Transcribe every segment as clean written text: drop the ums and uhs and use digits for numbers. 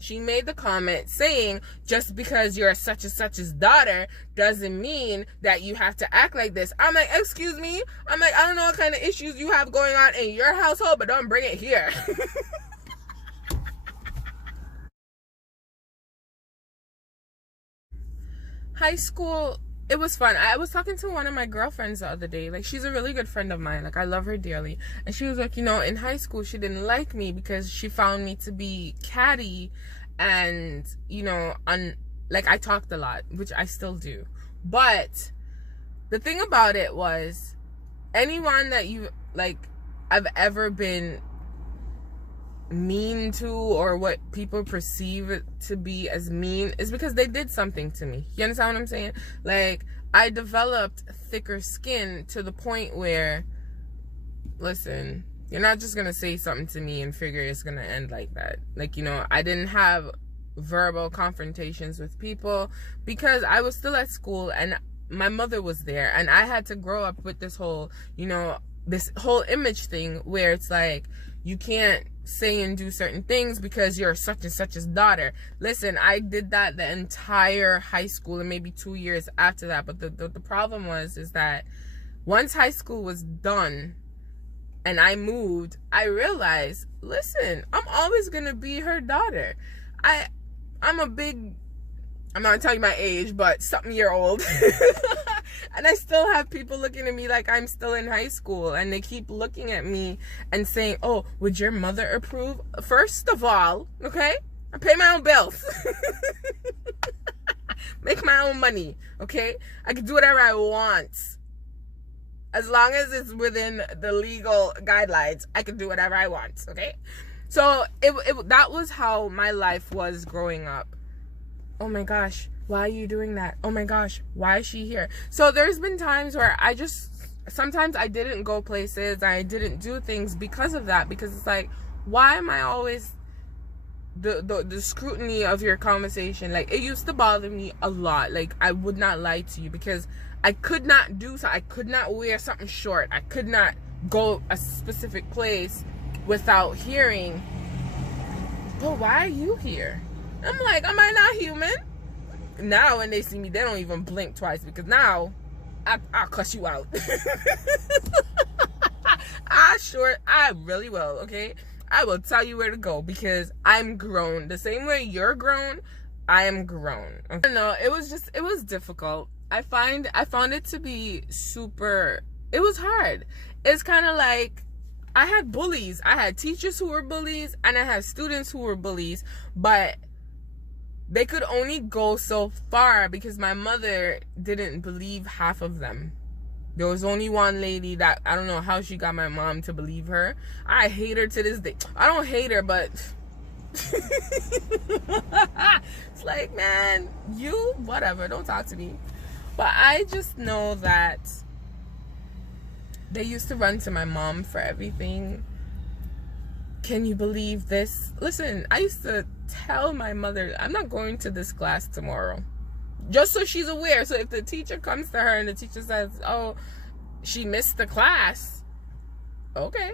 She made the comment saying, just because you're such and such's daughter doesn't mean that you have to act like this. I'm like, excuse me? I'm like, I don't know what kind of issues you have going on in your household, but don't bring it here. High school, it was fun. I was talking to one of my girlfriends the other day. Like, she's a really good friend of mine. Like, I love her dearly. And she was like, you know, in high school, she didn't like me because she found me to be catty and, you know, like, I talked a lot, which I still do. But the thing about it was, anyone that I've ever been mean to, or what people perceive it to be as mean, is because they did something to me. You understand what I'm saying? Like, I developed thicker skin to the point where, listen, you're not just gonna say something to me and figure it's gonna end like that. Like, you know, I didn't have verbal confrontations with people because I was still at school and my mother was there, and I had to grow up with this whole, you know, this whole image thing where it's like, you can't say and do certain things because you're such and such's daughter. Listen, I did that the entire high school and maybe 2 years after that. But the problem is that once high school was done and I moved, I realized, listen, I'm always gonna be her daughter. I'm not gonna tell you my age, but something year old. And I still have people looking at me like I'm still in high school, and they keep looking at me and saying, oh, would your mother approve? First of all, okay, I pay my own bills. Make my own money, okay? I can do whatever I want. As long as it's within the legal guidelines, I can do whatever I want, okay? So that was how my life was growing up. Oh my gosh, why are you doing that? Oh my gosh, why is she here? So there's been times where sometimes I didn't go places, I didn't do things because of that, because it's like, why am I always the scrutiny of your conversation? Like, it used to bother me a lot. Like, I would not lie to you because I could not do so. I could not wear something short. I could not go a specific place without hearing, well, why are you here? I'm like, am I not human? Now when they see me, they don't even blink twice, because now I'll cuss you out. I really will, okay? I will tell you where to go because I'm grown. The same way you're grown, I am grown. Okay? No, it was difficult. I found it to be it was hard. It's kind of like, I had bullies. I had teachers who were bullies, and I had students who were bullies, but they could only go so far because my mother didn't believe half of them. There was only one lady that, I don't know how she got my mom to believe her. I hate her to this day. I don't hate her, but it's like, man, whatever, don't talk to me. But I just know that they used to run to my mom for everything. Can you believe this? Listen, I used to tell my mother, I'm not going to this class tomorrow. Just so she's aware. So if the teacher comes to her and the teacher says, oh, she missed the class, okay,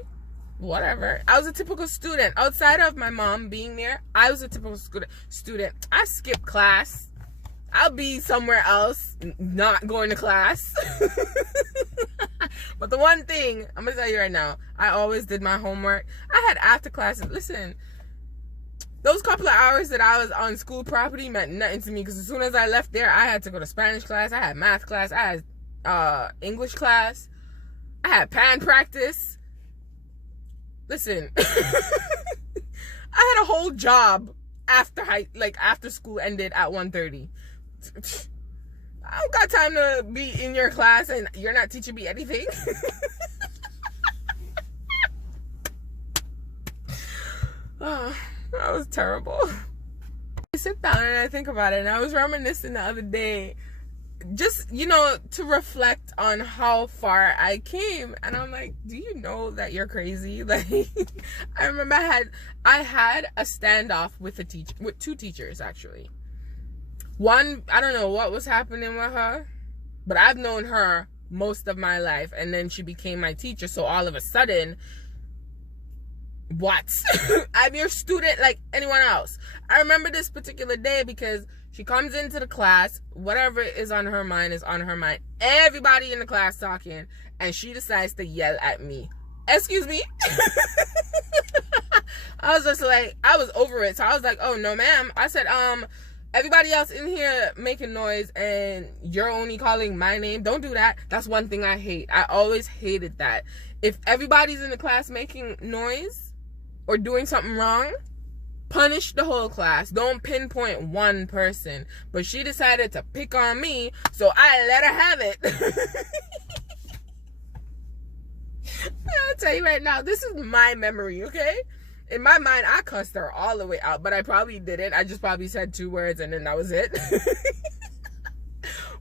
whatever. I was a typical student. Outside of my mom being there, I was a typical student. I skipped class. I'll be somewhere else, not going to class. But the one thing, I'm going to tell you right now, I always did my homework. I had after classes. Listen, those couple of hours that I was on school property meant nothing to me, because as soon as I left there, I had to go to Spanish class, I had math class, I had English class, I had pan practice. Listen, I had a whole job after school ended at 1:30. I don't got time to be in your class and you're not teaching me anything. Oh, that was terrible. I sit down and I think about it, and I was reminiscing the other day, just, you know, to reflect on how far I came, and I'm like, do you know that you're crazy? Like, I remember I had a standoff with two teachers, actually. One, I don't know what was happening with her, but I've known her – most of my life, and then she became my teacher. So all of a sudden What? I'm your student like anyone else. I remember this particular day because she comes into the class, whatever is on her mind is on her mind. Everybody in the class talking, and she decides to yell at me. Excuse me? I was just like, I was over it. So I was like, oh no ma'am. I said, everybody else in here making noise and you're only calling my name. Don't do that. That's one thing I hate. I always hated that. If everybody's in the class making noise or doing something wrong, punish the whole class. Don't pinpoint one person. But she decided to pick on me, so I let her have it. I'll tell you right now, this is my memory, okay? In my mind, I cussed her all the way out, but I probably didn't. I just probably said 2 words and then that was it.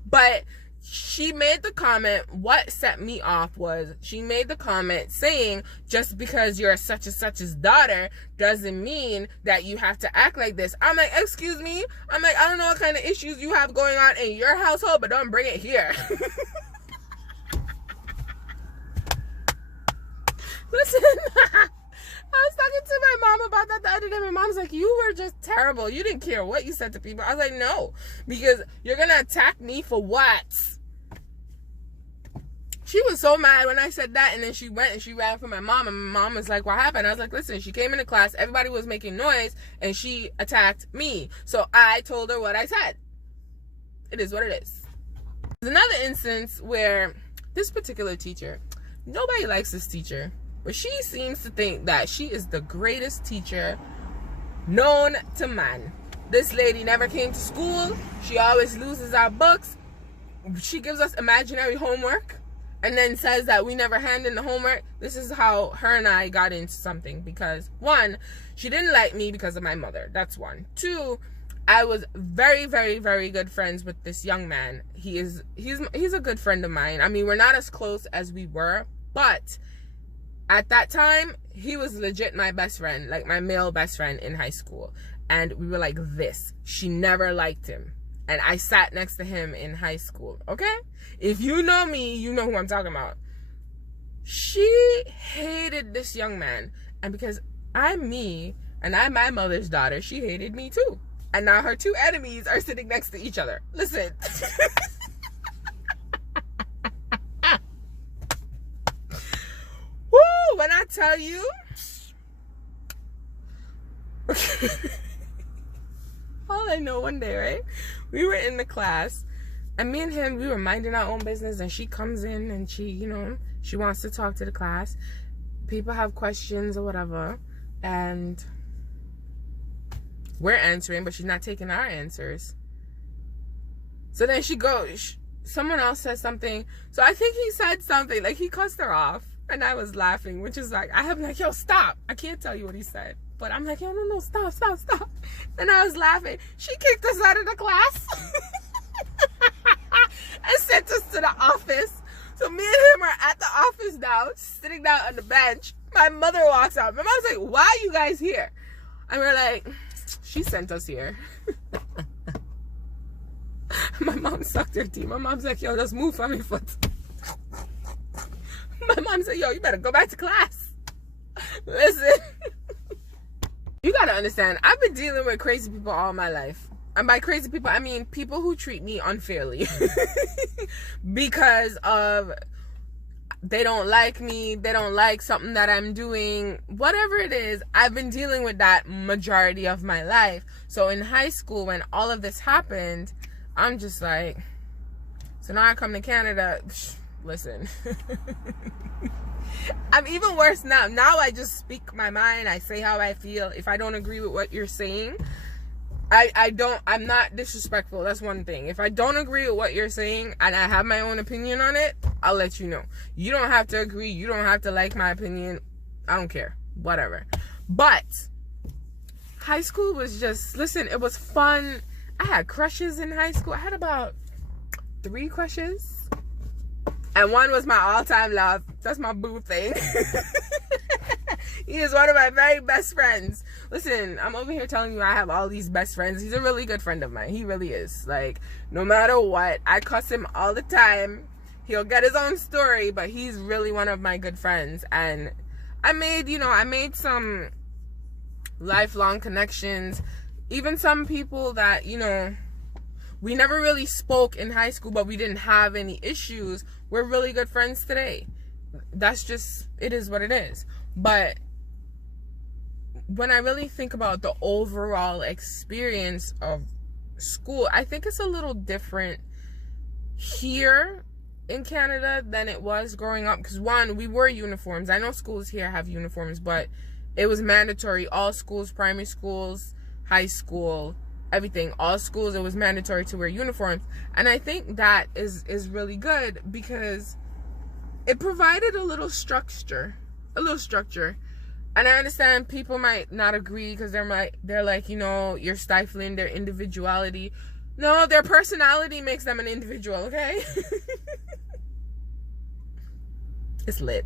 But she made the comment. What set me off was she made the comment saying, just because you're such and such's daughter doesn't mean that you have to act like this. I'm like, excuse me? I'm like, I don't know what kind of issues you have going on in your household, but don't bring it here. Listen, I was talking to my mom about that the other day. My mom's like, you were just terrible. You didn't care what you said to people. I was like, no, because you're going to attack me for what? She was so mad when I said that, and then she went and she ran for my mom, and my mom was like, what happened? I was like, listen, she came into class, everybody was making noise, and she attacked me. So I told her what I said. It is what it is. There's another instance where this particular teacher, nobody likes this teacher, but she seems to think that she is the greatest teacher known to man. This lady never came to school. She always loses our books. She gives us imaginary homework and then says that we never hand in the homework. This is how her and I got into something, because 1, she didn't like me because of my mother. That's 1. 2, I was very, very, very good friends with this young man. He's a good friend of mine. I mean, we're not as close as we were, but at that time, he was legit my best friend, like my male best friend in high school. And we were like this. She never liked him. And I sat next to him in high school, okay? If you know me, you know who I'm talking about. She hated this young man. And because I'm me, and I'm my mother's daughter, she hated me too. And now her 2 enemies are sitting next to each other. Listen. Woo! When I tell you... All I know, one day, right? We were in the class, and me and him, we were minding our own business, and she comes in, and she, you know, she wants to talk to the class. People have questions or whatever, and we're answering, but she's not taking our answers. So then she goes, someone else says something. So I think he said something, like he cussed her off, and I was laughing, which is like, I have like, yo, stop. I can't tell you what he said. But I'm like, yo, no, stop. And I was laughing. She kicked us out of the class and sent us to the office. So me and him are at the office now, sitting down on the bench. My mother walks out. My mom's like, why are you guys here? And we're like, she sent us here. My mom sucked her teeth. My mom's like, yo, just move from your foot. My mom said, yo, you better go back to class. Listen. You gotta understand, I've been dealing with crazy people all my life. And by crazy people, I mean people who treat me unfairly. Because of, they don't like me, they don't like something that I'm doing, whatever it is. I've been dealing with that majority of my life. So in high school, when all of this happened, I'm just like, so now I come to Canada, listen. I'm even worse now. Now I just speak my mind. I say how I feel. If I don't agree with what you're saying, I'm not disrespectful. That's one thing. If I don't agree with what you're saying and I have my own opinion on it, I'll let you know. You don't have to agree. You don't have to like my opinion. I don't care. Whatever. But high school was just, listen, it was fun. I had crushes in high school. I had about 3 crushes. And one was my all-time love. That's my boo thing. He is one of my very best friends. Listen, I'm over here telling you I have all these best friends. He's a really good friend of mine. He really is. Like, no matter what, I cuss him all the time. He'll get his own story, but he's really one of my good friends. And I made some lifelong connections. Even some people that, we never really spoke in high school, but we didn't have any issues. We're really good friends today. That's just, it is what it is. But when I really think about the overall experience of school, I think it's a little different here in Canada than it was growing up. Because one, we wore uniforms. I know schools here have uniforms, but it was mandatory. All schools, primary schools, high school, everything, all schools, it was mandatory to wear uniforms. And I think that is really good because it provided a little structure. And I understand people might not agree because they're like, you're stifling their individuality. No, their personality makes them an individual, okay? It's lit.